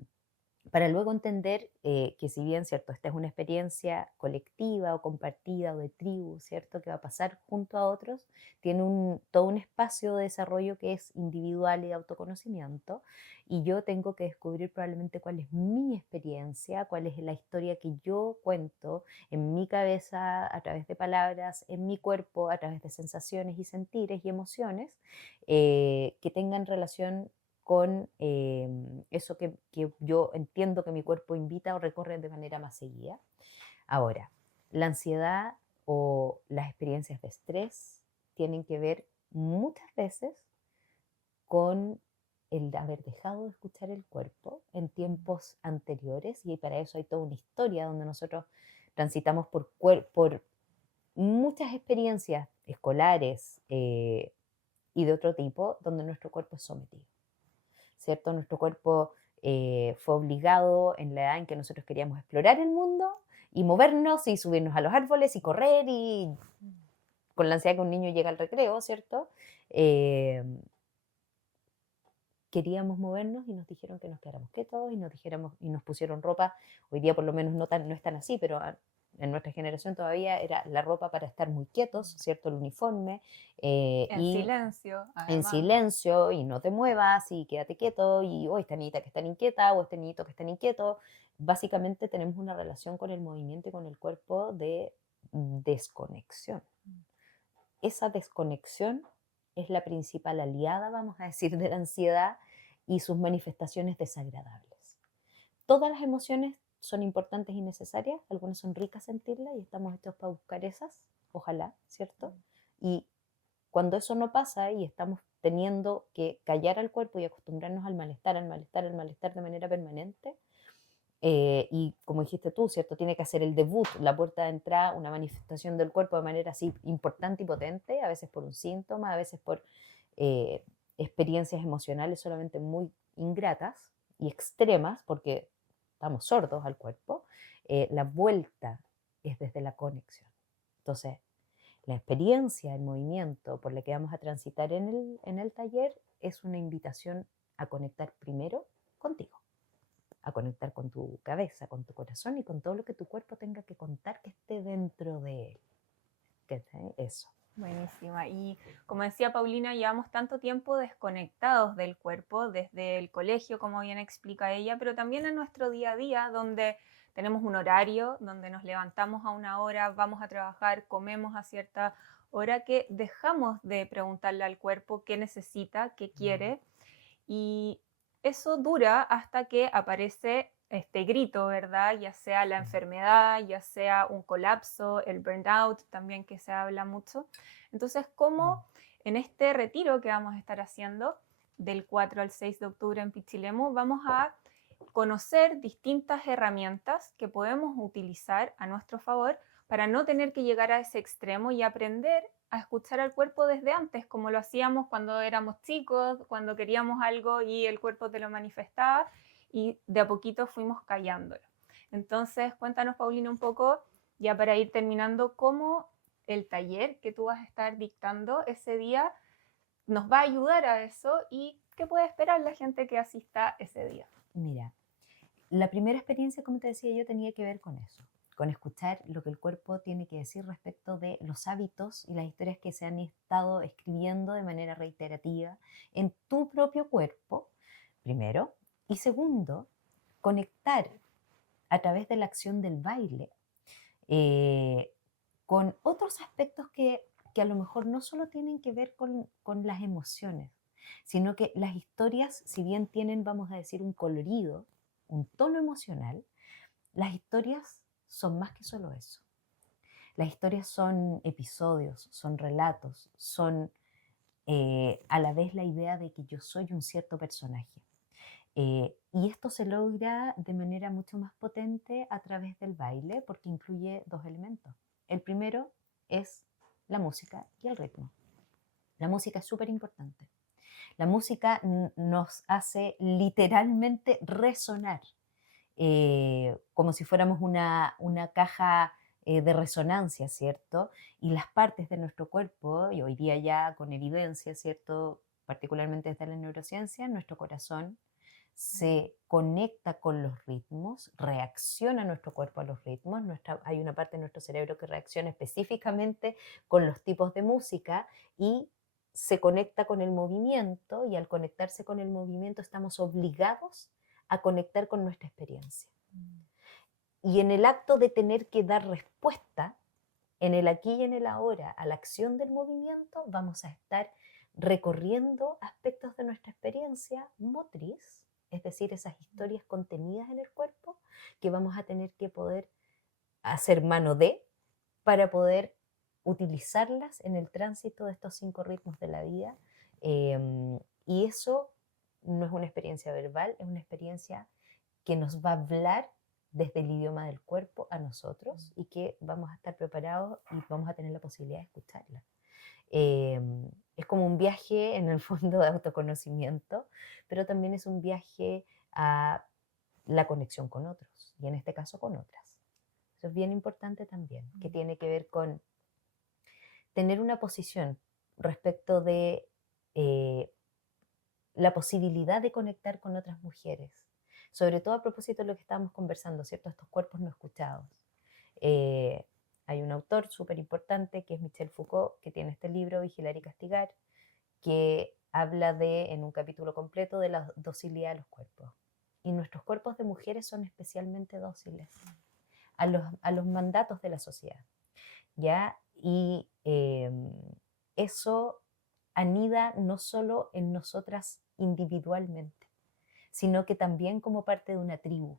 para luego entender que si bien, ¿cierto?, esta es una experiencia colectiva o compartida o de tribu, ¿cierto?, que va a pasar junto a otros, tiene todo un espacio de desarrollo que es individual y de autoconocimiento, y yo tengo que descubrir probablemente cuál es mi experiencia, cuál es la historia que yo cuento en mi cabeza a través de palabras, en mi cuerpo a través de sensaciones y sentires y emociones que tengan relación con eso que yo entiendo que mi cuerpo invita o recorre de manera más seguida. Ahora, la ansiedad o las experiencias de estrés tienen que ver muchas veces con el haber dejado de escuchar el cuerpo en tiempos anteriores, y para eso hay toda una historia donde nosotros transitamos por muchas experiencias escolares y de otro tipo donde nuestro cuerpo es sometido. ¿Cierto? Nuestro cuerpo fue obligado en la edad en que nosotros queríamos explorar el mundo y movernos y subirnos a los árboles y correr y con la ansiedad que un niño llega al recreo, ¿cierto? Eh, Queríamos movernos y nos dijeron que nos quedáramos quietos y nos pusieron ropa. Hoy día por lo menos no es tan así, pero en nuestra generación todavía era la ropa para estar muy quietos, ¿cierto? El uniforme, En y silencio, en además. silencio y no te muevas y quédate quieto y oh, esta niñita que está inquieta o este niñito que está inquieto. Básicamente tenemos una relación con el movimiento y con el cuerpo de desconexión. Esa desconexión es la principal aliada, vamos a decir, de la ansiedad y sus manifestaciones desagradables. Todas las emociones son importantes y necesarias, algunas son ricas sentirlas y estamos hechos para buscar esas, ojalá, ¿cierto? Y cuando eso no pasa y estamos teniendo que callar al cuerpo y acostumbrarnos al malestar, al malestar, al malestar de manera permanente, y como dijiste tú, ¿cierto? Tiene que hacer el debut, la puerta de entrada, una manifestación del cuerpo de manera así importante y potente, a veces por un síntoma, a veces por eh, experiencias emocionales solamente muy ingratas y extremas, porque estamos sordos al cuerpo. La vuelta es desde la conexión. Entonces, la experiencia, el movimiento por la que vamos a transitar en el taller es una invitación a conectar primero contigo, a conectar con tu cabeza, con tu corazón y con todo lo que tu cuerpo tenga que contar que esté dentro de él. Eso. Buenísima. Y como decía Paulina, llevamos tanto tiempo desconectados del cuerpo, desde el colegio, como bien explica ella, pero también en nuestro día a día, donde tenemos un horario, donde nos levantamos a una hora, vamos a trabajar, comemos a cierta hora, que dejamos de preguntarle al cuerpo qué necesita, qué quiere, y eso dura hasta que aparece este grito, ¿verdad? Ya sea la enfermedad, ya sea un colapso, el burnout también que se habla mucho. Entonces, ¿cómo en este retiro que vamos a estar haciendo del 4 al 6 de octubre en Pichilemu vamos a conocer distintas herramientas que podemos utilizar a nuestro favor para no tener que llegar a ese extremo y aprender a escuchar al cuerpo desde antes, como lo hacíamos cuando éramos chicos, cuando queríamos algo y el cuerpo te lo manifestaba y de a poquito fuimos callándolo. Entonces, cuéntanos, Paulina, un poco, ya para ir terminando, cómo el taller que tú vas a estar dictando ese día nos va a ayudar a eso y qué puede esperar la gente que asista ese día. Mira, la primera experiencia, como te decía yo, tenía que ver con eso, con escuchar lo que el cuerpo tiene que decir respecto de los hábitos y las historias que se han estado escribiendo de manera reiterativa en tu propio cuerpo, primero, y segundo, conectar a través de la acción del baile eh, con otros aspectos que a lo mejor no solo tienen que ver con las emociones, sino que las historias, si bien tienen, vamos a decir, un colorido, un tono emocional, las historias son más que solo eso. Las historias son episodios, son relatos, son a la vez la idea de que yo soy un cierto personaje. Y esto se logra de manera mucho más potente a través del baile porque incluye dos elementos. El primero es la música y el ritmo. La música es súper importante. La música nos hace literalmente resonar, como si fuéramos una caja de resonancia, ¿cierto? Y las partes de nuestro cuerpo, y hoy día ya con evidencia, ¿cierto? Particularmente desde la neurociencia, nuestro corazón se conecta con los ritmos, reacciona nuestro cuerpo a los ritmos. Hay una parte de nuestro cerebro que reacciona específicamente con los tipos de música y se conecta con el movimiento y al conectarse con el movimiento estamos obligados a conectar con nuestra experiencia. Y en el acto de tener que dar respuesta, en el aquí y en el ahora, a la acción del movimiento, vamos a estar recorriendo aspectos de nuestra experiencia motriz, es decir, esas historias contenidas en el cuerpo que vamos a tener que poder hacer mano de para poder utilizarlas en el tránsito de estos 5 ritmos de la vida. Y eso no es una experiencia verbal, es una experiencia que nos va a hablar desde el idioma del cuerpo a nosotros y que vamos a estar preparados y vamos a tener la posibilidad de escucharla. Eh, es como un viaje en el fondo de autoconocimiento, pero también es un viaje a la conexión con otros y en este caso con otras. Eso es bien importante también, que tiene que ver con tener una posición respecto de eh, la posibilidad de conectar con otras mujeres, sobre todo a propósito de lo que estábamos conversando, ¿cierto? Estos cuerpos no escuchados. Eh, Hay un autor súper importante que es Michel Foucault, que tiene este libro, Vigilar y Castigar, que habla en un capítulo completo, de la docilidad de los cuerpos. Y nuestros cuerpos de mujeres son especialmente dóciles a los mandatos de la sociedad, ¿ya? Y eso anida no solo en nosotras individualmente, sino que también como parte de una tribu,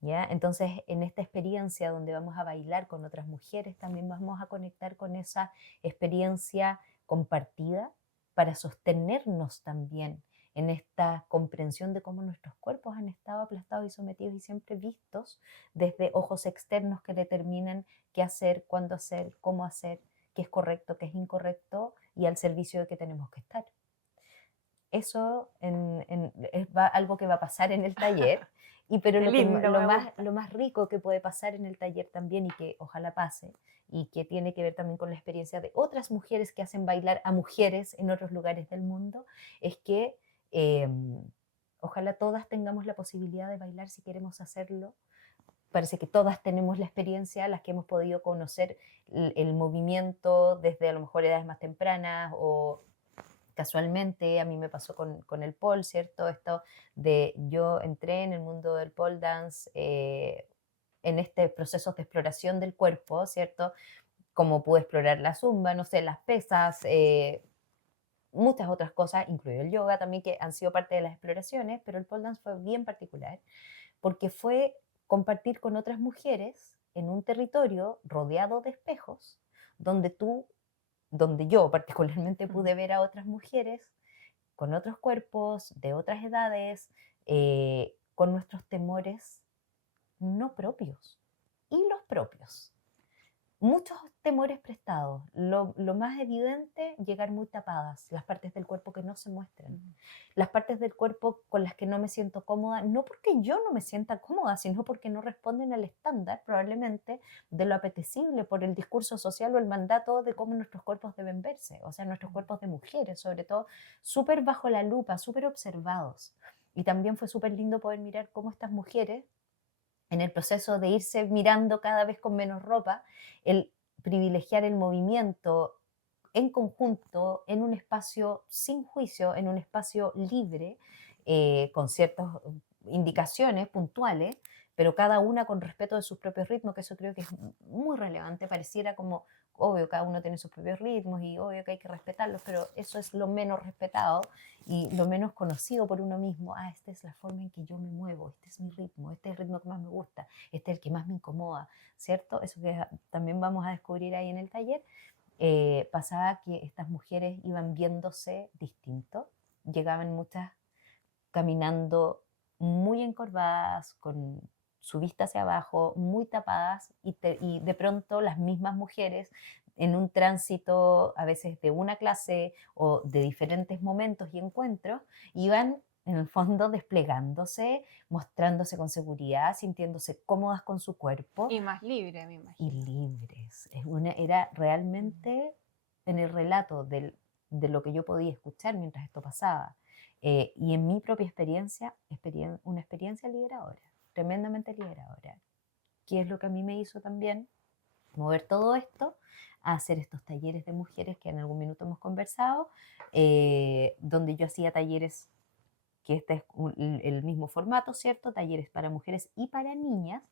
¿ya? Entonces, en esta experiencia donde vamos a bailar con otras mujeres, también vamos a conectar con esa experiencia compartida para sostenernos también en esta comprensión de cómo nuestros cuerpos han estado aplastados y sometidos y siempre vistos desde ojos externos que determinan qué hacer, cuándo hacer, cómo hacer, qué es correcto, qué es incorrecto y al servicio de qué tenemos que estar. Eso es algo que va a pasar en el taller, pero Qué lindo, me gusta. lo más rico que puede pasar en el taller también, y que ojalá pase, y que tiene que ver también con la experiencia de otras mujeres que hacen bailar a mujeres en otros lugares del mundo, es que eh, ojalá todas tengamos la posibilidad de bailar si queremos hacerlo. Parece que todas tenemos la experiencia, las que hemos podido conocer el movimiento desde a lo mejor edades más tempranas, o casualmente a mí me pasó con el pole, ¿cierto? Esto de yo entré en el mundo del pole dance en este proceso de exploración del cuerpo, ¿cierto? Como pude explorar la zumba, no sé, las pesas, muchas otras cosas, incluido el yoga también, que han sido parte de las exploraciones, pero el pole dance fue bien particular porque fue compartir con otras mujeres en un territorio rodeado de espejos, donde donde yo particularmente pude ver a otras mujeres con otros cuerpos, de otras edades, con nuestros temores no propios y los propios. Muchos temores prestados. Lo más evidente, llegar muy tapadas, las partes del cuerpo que no se muestran, las partes del cuerpo con las que no me siento cómoda, no porque yo no me sienta cómoda, sino porque no responden al estándar, probablemente, de lo apetecible por el discurso social o el mandato de cómo nuestros cuerpos deben verse, o sea, nuestros cuerpos de mujeres, sobre todo, súper bajo la lupa, súper observados. Y también fue súper lindo poder mirar cómo estas mujeres, en el proceso de irse mirando cada vez con menos ropa, el privilegiar el movimiento en conjunto, en un espacio sin juicio, en un espacio libre, con ciertas indicaciones puntuales, pero cada una con respeto de sus propios ritmos, que eso creo que es muy relevante. Pareciera como, obvio, cada uno tiene sus propios ritmos y obvio que hay que respetarlos, pero eso es lo menos respetado y lo menos conocido por uno mismo. Ah, esta es la forma en que yo me muevo, este es mi ritmo, este es el ritmo que más me gusta, este es el que más me incomoda, ¿cierto? Eso que también vamos a descubrir ahí en el taller. Pasaba que estas mujeres iban viéndose distinto, llegaban muchas caminando muy encorvadas, con su vista hacia abajo, muy tapadas, y de pronto las mismas mujeres en un tránsito a veces de una clase o de diferentes momentos y encuentros, iban en el fondo desplegándose, mostrándose con seguridad, sintiéndose cómodas con su cuerpo Y más libre, me y imagino. libres. Era realmente en el relato de lo que yo podía escuchar mientras esto pasaba. Y en mi propia experiencia, una experiencia liberadora, tremendamente liberadora. ¿Qué es lo que a mí me hizo también mover todo esto a hacer estos talleres de mujeres que en algún minuto hemos conversado, donde yo hacía talleres, que este es el mismo formato, ¿cierto? Talleres para mujeres y para niñas,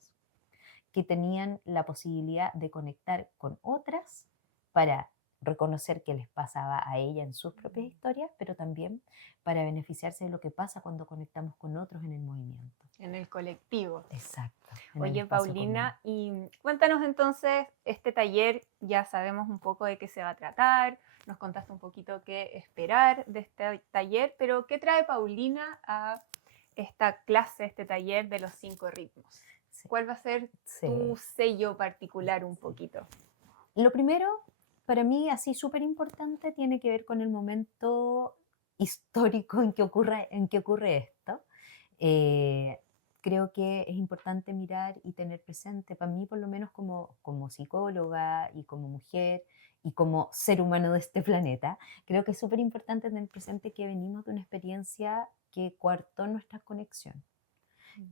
que tenían la posibilidad de conectar con otras para reconocer qué les pasaba a ella en sus propias historias, pero también para beneficiarse de lo que pasa cuando conectamos con otros en el movimiento. En el colectivo. Exacto, en el Oye, espacio común. Paulina, y cuéntanos entonces, este taller, ya sabemos un poco de qué se va a tratar, nos contaste un poquito qué esperar de este taller, pero ¿qué trae Paulina a esta clase, este taller de los 5 ritmos? Sí, ¿Cuál va a ser tu sí. sello particular un poquito? Lo primero, para mí, así súper importante, tiene que ver con el momento histórico en que ocurre esto. Eh, Creo que es importante mirar y tener presente, para mí por lo menos como psicóloga y como mujer y como ser humano de este planeta, creo que es súper importante tener presente que venimos de una experiencia que coartó nuestra conexión,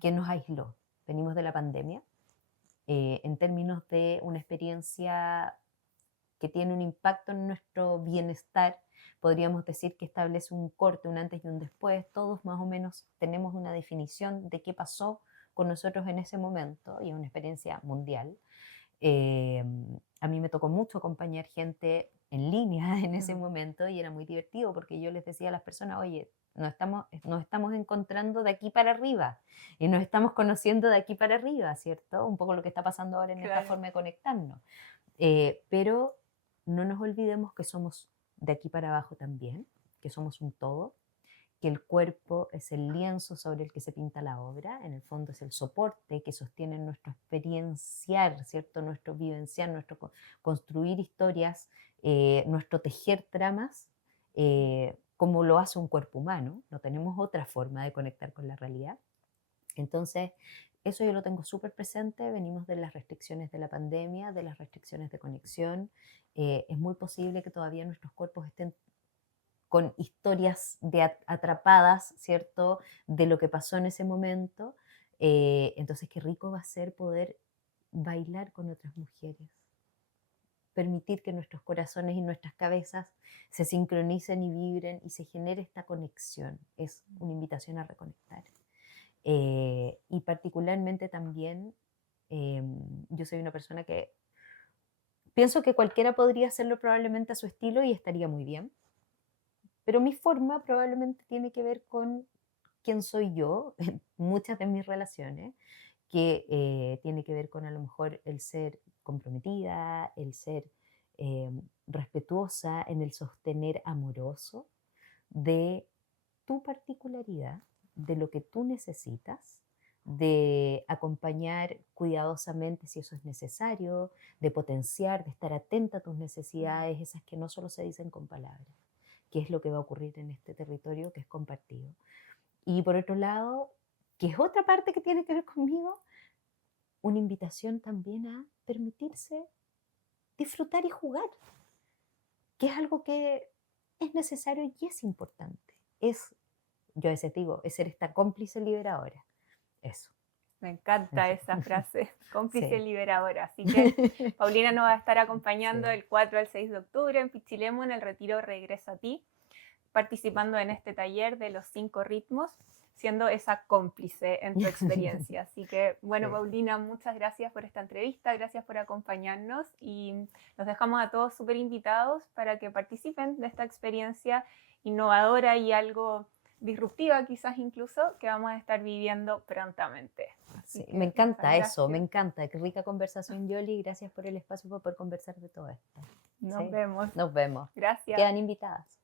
que nos aisló. Venimos de la pandemia, en términos de una experiencia que tiene un impacto en nuestro bienestar, podríamos decir que establece un corte, un antes y un después. Todos más o menos tenemos una definición de qué pasó con nosotros en ese momento y es una experiencia mundial. Eh, a mí me tocó mucho acompañar gente en línea en ese Mm, momento y era muy divertido porque yo les decía a las personas, oye, nos estamos encontrando de aquí para arriba y nos estamos conociendo de aquí para arriba, ¿cierto? Un poco lo que está pasando ahora en esta claro. forma de conectarnos. Pero no nos olvidemos que somos de aquí para abajo también, que somos un todo, que el cuerpo es el lienzo sobre el que se pinta la obra, en el fondo es el soporte que sostiene nuestro experienciar, ¿cierto? Nuestro vivenciar, nuestro construir historias, nuestro tejer tramas, como lo hace un cuerpo humano. No tenemos otra forma de conectar con la realidad. Entonces, eso yo lo tengo súper presente. Venimos de las restricciones de la pandemia, de las restricciones de conexión. Es muy posible que todavía nuestros cuerpos estén con historias atrapadas, ¿cierto? De lo que pasó en ese momento. Entonces, qué rico va a ser poder bailar con otras mujeres, permitir que nuestros corazones y nuestras cabezas se sincronicen y vibren y se genere esta conexión. Es una invitación a reconectar. Y particularmente también, yo soy una persona que pienso que cualquiera podría hacerlo probablemente a su estilo y estaría muy bien, pero mi forma probablemente tiene que ver con quién soy yo en muchas de mis relaciones, que tiene que ver con a lo mejor el ser comprometida, el ser eh, respetuosa, en el sostener amoroso de tu particularidad, de lo que tú necesitas, de acompañar cuidadosamente si eso es necesario, de potenciar, de estar atenta a tus Mm. necesidades, esas que no solo se dicen con palabras, que es lo que va a ocurrir en este territorio que es compartido. Y por otro lado, que es otra parte que tiene que ver conmigo, una invitación también a permitirse disfrutar y jugar, que es algo que es necesario y es importante. Yo a veces digo, es ser esta cómplice liberadora. Eso, Me encanta eso. esa frase, cómplice Sí. liberadora. Así que Paulina nos va a estar acompañando Sí. del 4 al 6 de octubre en Pichilemu en el retiro Regresa a ti, participando en este taller de los 5 ritmos, siendo esa cómplice en tu experiencia. Así que, bueno, Sí. Paulina, muchas gracias por esta entrevista, gracias por acompañarnos y los dejamos a todos súper invitados para que participen de esta experiencia innovadora y algo disruptiva quizás incluso que vamos a estar viviendo prontamente. Así Sí, me que muchas encanta eso, me gracias. encanta. Qué rica conversación, Yoli. Gracias por el espacio para poder conversar de todo esto. Nos Sí, vemos. nos vemos. Gracias. Quedan invitadas.